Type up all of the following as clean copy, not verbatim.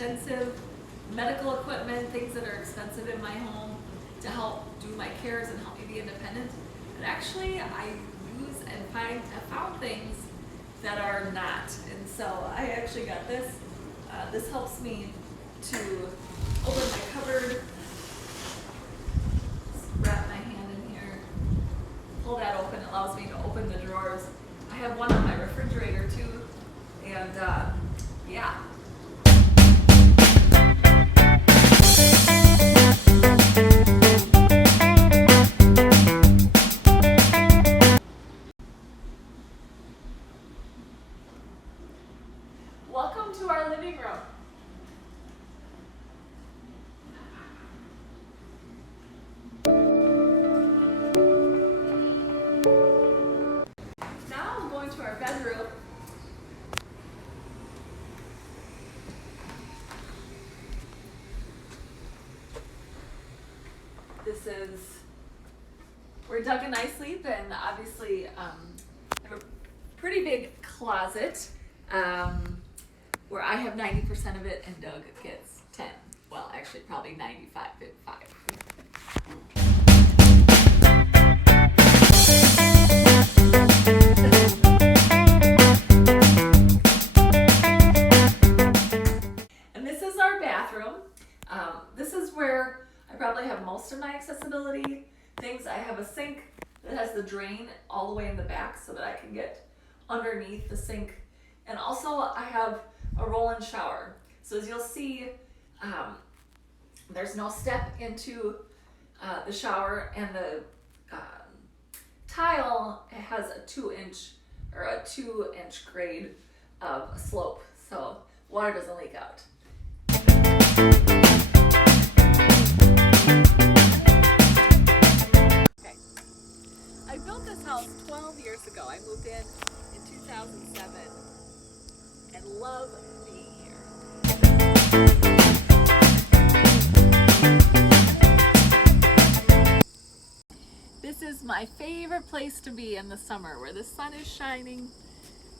extensive medical equipment, things that are expensive in my home to help do my cares and help me be independent. But actually I use and have found things that are not. And so I actually got this. This helps me to open my cupboard. Just wrap my hand in here. Pull that open. It allows me to open the drawers. I have one on my refrigerator too. And yeah. Welcome to our living room. Now I'm going to our bedroom. This is where Doug and I sleep, and obviously I have a pretty big closet. Where I have 90% of it and Doug gets 10. Well, actually probably 95.5. And this is our bathroom. This is where I probably have most of my accessibility things. I have a sink that has the drain all the way in the back so that I can get underneath the sink. And also I have a roll-in shower. So as you'll see, there's no step into the shower, and the tile has a 2-inch grade of slope, so water doesn't leak out. Okay, I built this house 12 years ago. I moved in 2007. And love being here. This is my favorite place to be in the summer, where the sun is shining.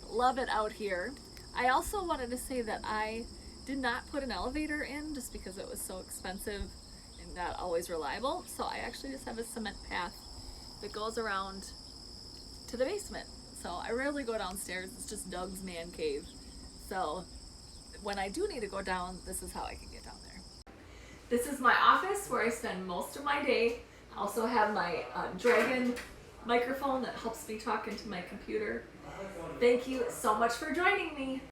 Love it out here. I also wanted to say that I did not put an elevator in just because it was so expensive and not always reliable. So I actually just have a cement path that goes around to the basement. So I rarely go downstairs. It's just Doug's man cave. So when I do need to go down, this is how I can get down there. This is my office where I spend most of my day. I also have my Dragon microphone that helps me talk into my computer. Thank you so much for joining me.